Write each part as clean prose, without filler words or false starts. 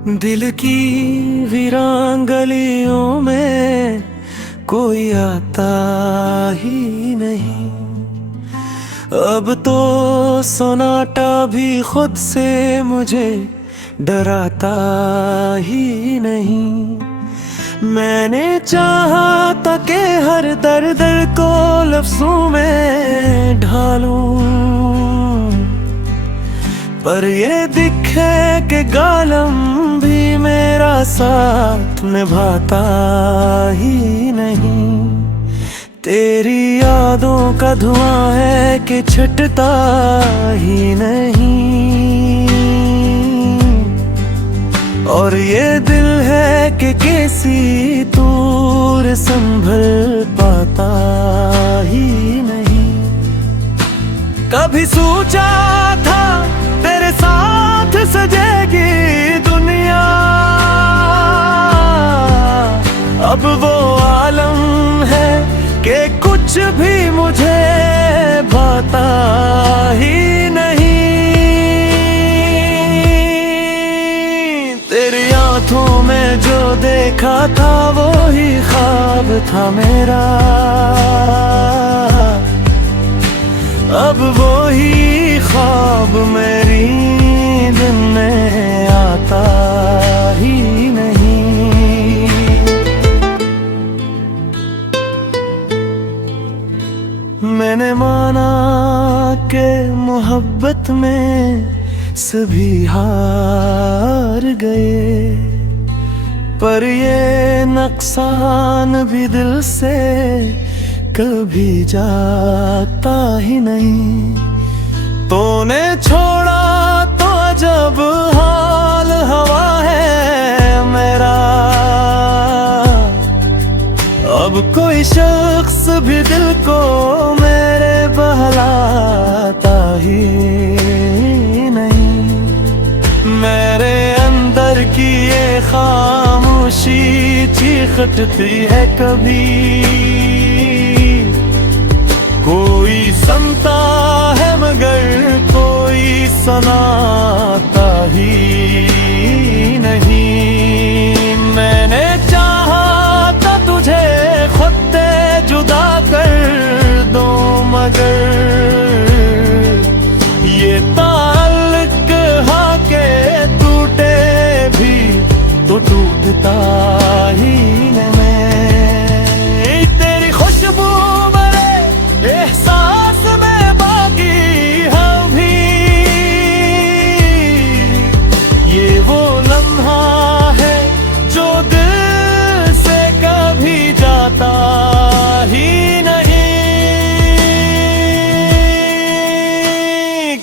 दिल की वीरान गलियों में कोई आता ही नहीं। अब तो सन्नाटा भी खुद से मुझे डराता ही नहीं। मैंने चाहा था कि हर दर्द को लफ्जों में ढालूं, पर ये दिखे कि गालम भी मेरा साथ निभाता ही नहीं। तेरी यादों का धुआं है कि छटता ही नहीं, और ये दिल है कि किसी दूर संभल पाता ही नहीं। कभी सोचा था तेरे साथ सजेगी दुनिया, अब वो आलम है कि कुछ भी मुझे भाता ही नहीं। तेरी आंखों में जो देखा था वो ही ख्वाब था मेरा, अब वो ही ख्वाब मेरी दिन में आता ही नहीं। मैंने माना कि मोहब्बत में सभी हार गए, पर ये नुकसान भी दिल से कभी जाता ही नहीं। तूने छोड़ा तो जब हाल हवा है मेरा, अब कोई शख्स भी दिल को मेरे बहलाता ही नहीं। मेरे अंदर की ये खामोशी चीख उठती है कभी, कोई सुनता है मगर कोई सुनाता ही नहीं। मैंने चाहा था तुझे खुद से जुदा कर दूं, मगर ये ताल्लुक हाँ के टूटे भी तो टूटता ही नहीं। तेरी खुशबू एहसास में बाकी हम भी, ये वो लम्हा है जो दिल से कभी जाता ही नहीं।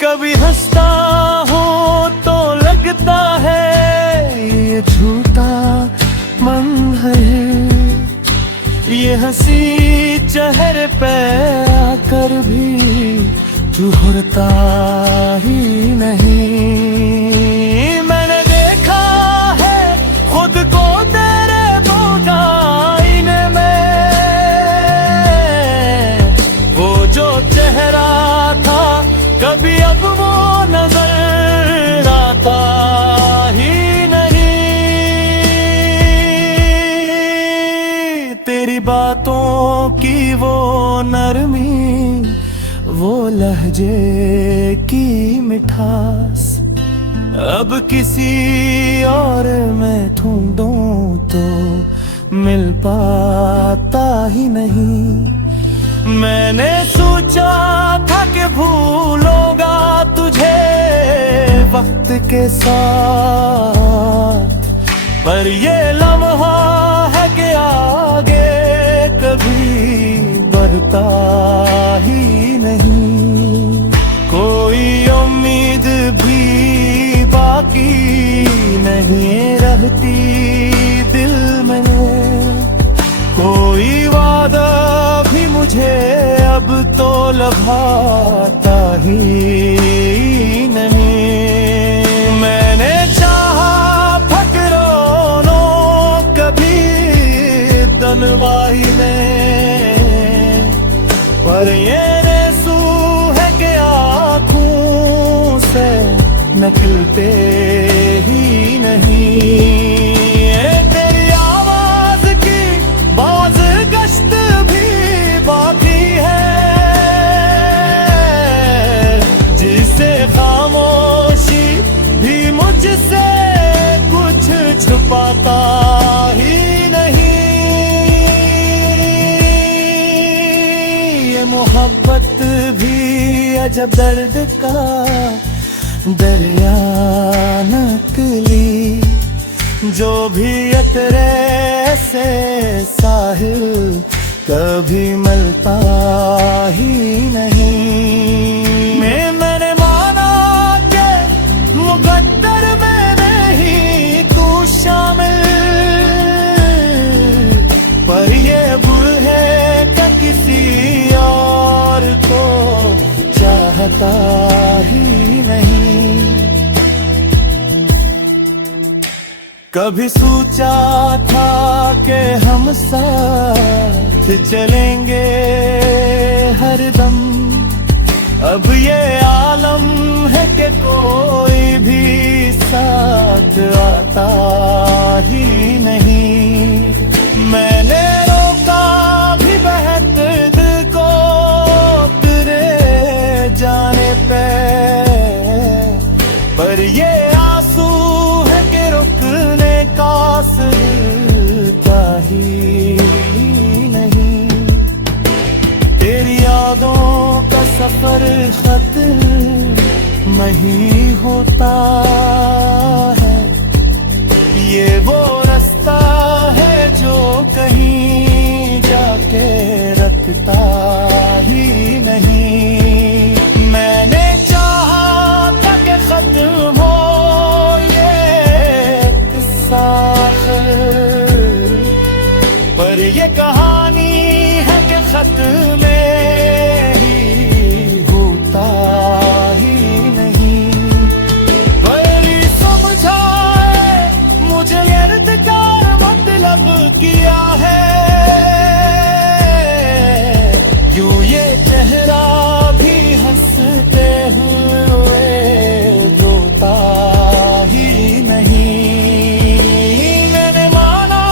कभी हंसता हूँ तो लगता है ये झूठा मन है, ये हंसी चेहरे पे आकर भी तू होता ही नहीं। मैंने देखा है खुद को तेरे आईने में, वो जो चेहरा था कभी अब वो नजर आता ही नहीं। तेरी बातों की वो नरमी, वो लहजे की मिठास, अब किसी और में ढूंढूं तो मिल पाता ही नहीं। मैंने सोचा था कि भूलूंगा तुझे वक्त के साथ, पर ये लम्हा है कि आगे कभी बढ़ता ही नहीं। कोई उम्मीद भी बाकी नहीं रहती दिल में, कोई वादा भी मुझे अब तो लभाता ही नहीं। मैंने चाहा फकरों कभी दनवाही में, पर ये आंसू है कि आँखों से निकलते ही नहीं। तेरी आवाज की बाज गश्त भी बाकी है, जिसे खामोशी भी मुझसे कुछ छुपाता ही नहीं। ये मोहब्बत भी अजब दर्द का दरिया निकली, जो भी अतरे से साहिल कभी मिलता ही नहीं। मैंने माना के मुकद्दर में नहीं तू शामिल, पर ये भूल है कि किसी और को चाहता ही नहीं। कभी सोचा था कि हम साथ चलेंगे हरदम, अब ये आलम है कि कोई भी साथ आता ही नहीं। मैंने रोका भी बहत दिल को तेरे जाने पे, पर ये आंसू है कि रुकने का सिलता ही नहीं। तेरी यादों का सफर खत्म नहीं होता है, ये वो रास्ता है जो कहीं जाके रखता ही नहीं। मैंने चाहा था कि खत्म हो ये किस्सा, पर ये कहानी है कि खत्म ही होता ही नहीं। बड़ी समझाए मुझे अर्थ का मतलब किया है, यूं ये चेहरा भी हंसते हुए रोता ही नहीं। मैंने माना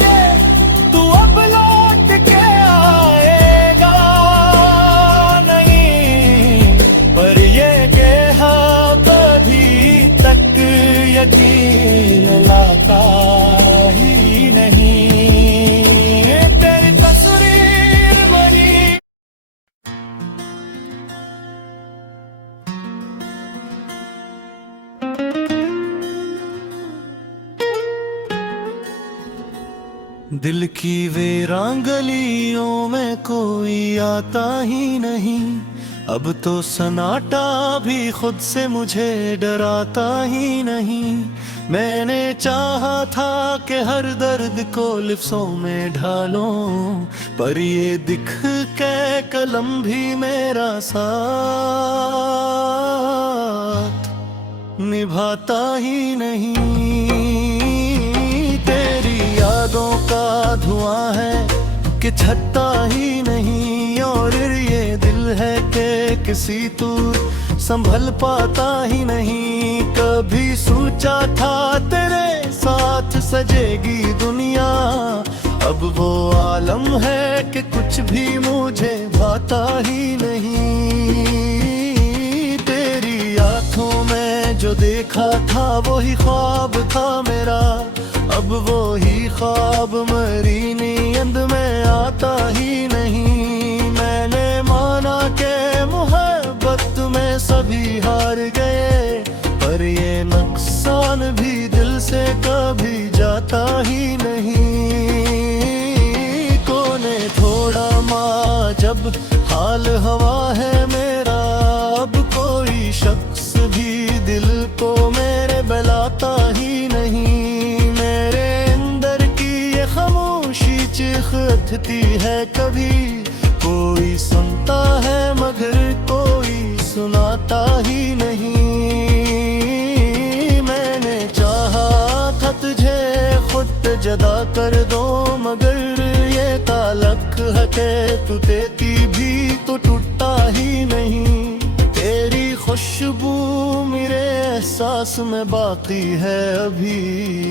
कि तू अब लौट के आएगा नहीं, पर ये कि अब अभी तक यकीन लाता ही नहीं। तेरी तस्वीर मरी दिल की वीरान गलियों में कोई आता ही नहीं, अब तो सन्नाटा भी खुद से मुझे डराता ही नहीं। मैंने चाहा था कि हर दर्द को लिफ्ज़ों में ढालूं, पर ये दिख के कलम भी मेरा साथ निभाता ही नहीं। तेरी यादों का धुआं है कि छटता ही नहीं, और ये दिल है कि किसी तूर संभल पाता ही नहीं। कभी सोचा था तेरे साथ सजेगी दुनिया, अब वो आलम है कि कुछ भी मुझे भाता ही नहीं। तेरी आंखों में जो देखा था वही ख्वाब था मेरा, अब वो ही ख्वाब मरी नींद में आता ही नहीं। मैंने माना कि मोहब्बत में सभी हार गए, पर ये नुकसान भी दिल से कभी जाता ही नहीं। कोने थोड़ा माँ जब हाल हवा है मेरा, अब कोई शख्स भी दिल को मेरे बलाता ही नहीं। मेरे अंदर की ये खामोशी चिखती है, कभी कोई सुनता है मगर कोई सुनाता ही नहीं। मैंने चाहा था तुझे खुद जदा कर दो, मगर ये ताल्लुक है कि तू देती भी तो टूटता ही नहीं। तेरी खुशबू मेरे सांस में बाकी है अभी।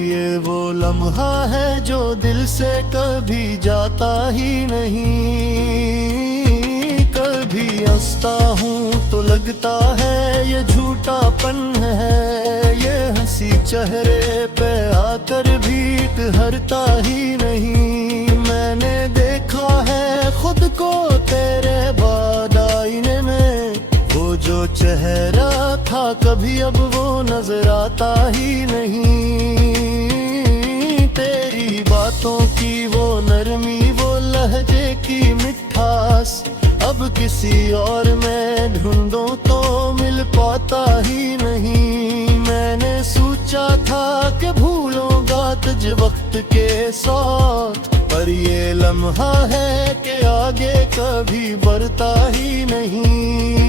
ये वो लम्हा है जो दिल से कभी जाता ही नहीं। कभी हंसता हूँ तो लगता है ये झूठापन है, ये हंसी चेहरे पे आकर भी ठहरता ही नहीं। मैंने देखा है खुद को तेरे बाद आईने में, वो जो चेहरा था कभी अब वो नजर आता ही नहीं। तेरी बातों की वो नरमी, वो लहजे की मिठास, अब किसी और में ढूंढूं तो मिल पाता ही नहीं। मैंने सोचा था कि भूलूंगा तुझ वक्त के साथ, पर ये लम्हा है कि आगे कभी बढ़ता ही नहीं।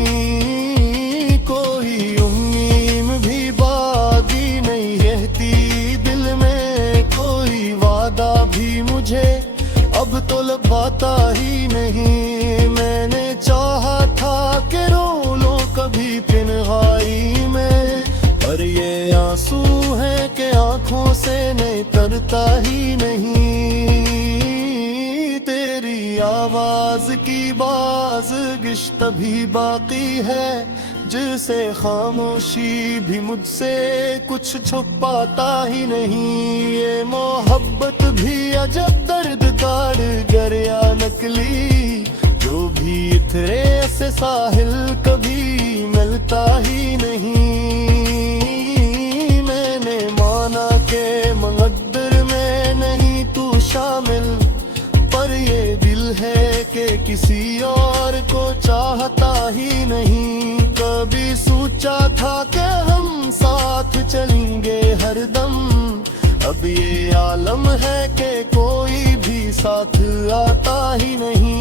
कोई उम्मीद भी बाकी नहीं रहती दिल में, कोई वादा भी मुझे अब तो लबाता ही नहीं। मैंने चाहा था कि रो लो कभी तन्हाई में, पर ये आंसू है कि आंखों से नहीं तरता ही नहीं। तेरी आवाज की बाज़गिश्त भी बाकी है, जिसे खामोशी भी मुझसे कुछ छुपाता ही नहीं। ये मोहब्बत भी अजब दर्द कार या नकली, जो भी इतरे से साहिल कभी मिलता ही नहीं। मैंने माना के मुक़द्दर में नहीं तू शामिल, पर ये दिल है कि किसी और को चाहता ही नहीं। कभी सोचा था कि हम साथ चलेंगे हरदम, अब ये आलम है कि कोई भी साथ आता ही नहीं।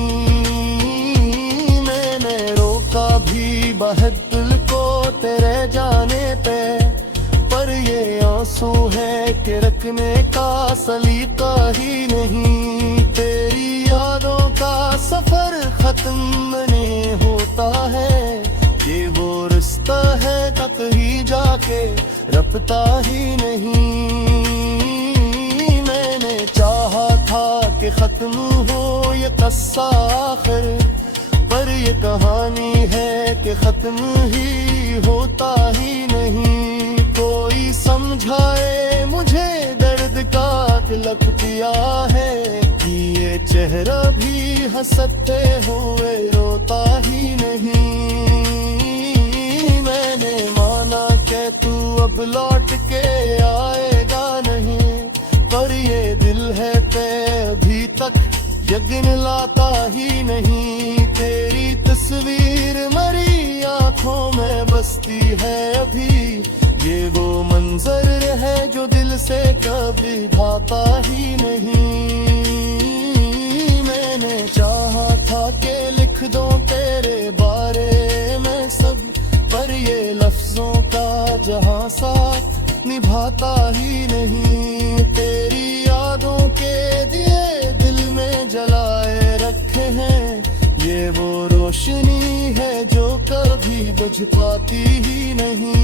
मैंने रोका भी बहत दिल को तेरे जाने पे, पर ये आंसू है कि रखने का सलीका ही नहीं। तेरी यादों का सफर खत्म नहीं होता है, ये वो रिश्ता है तक ही जाके रपता ही नहीं। मैंने चाहा था कि खत्म हो ये किस्सा आखिर, पर ये कहानी है कि खत्म ही होता ही नहीं। कोई समझाए मुझे दर्द का तिलक किया है, कि ये चेहरा भी हंसते हुए रोता ही नहीं। मैंने माना कि तू अब लौट के आएगा नहीं, पर ये दिल है ते अभी तक यकीन लाता ही नहीं। तेरी तस्वीर मरी आंखों में बसती है अभी, ये वो मंजर है जो दिल से कभी भाता ही नहीं। मैंने चाहा था कि लिख दूं तेरे बारे में सब, पर ये लफ्जों का जहां साथ निभाता ही नहीं। तेरी यादों के दिए दिल में जलाए रखे हैं, ये वो रोशनी है जो कभी बुझ पाती ही नहीं।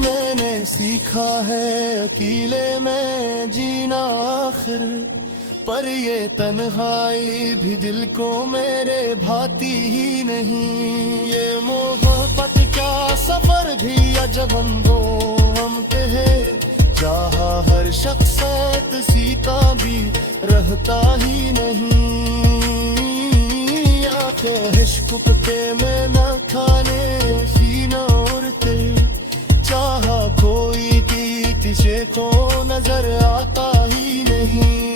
मैंने सीखा है अकेले में जीना आखिर, पर ये तन्हाई भी दिल को मेरे भाती ही नहीं। ये मोहब्बत का सफर भी अजब हम पे है, चाहा हर शख्स सीता भी रहता ही नहीं। आंखें इश्क के में न खाने ही न उड़ते, चाहा कोई की किसी को नजर आता ही नहीं।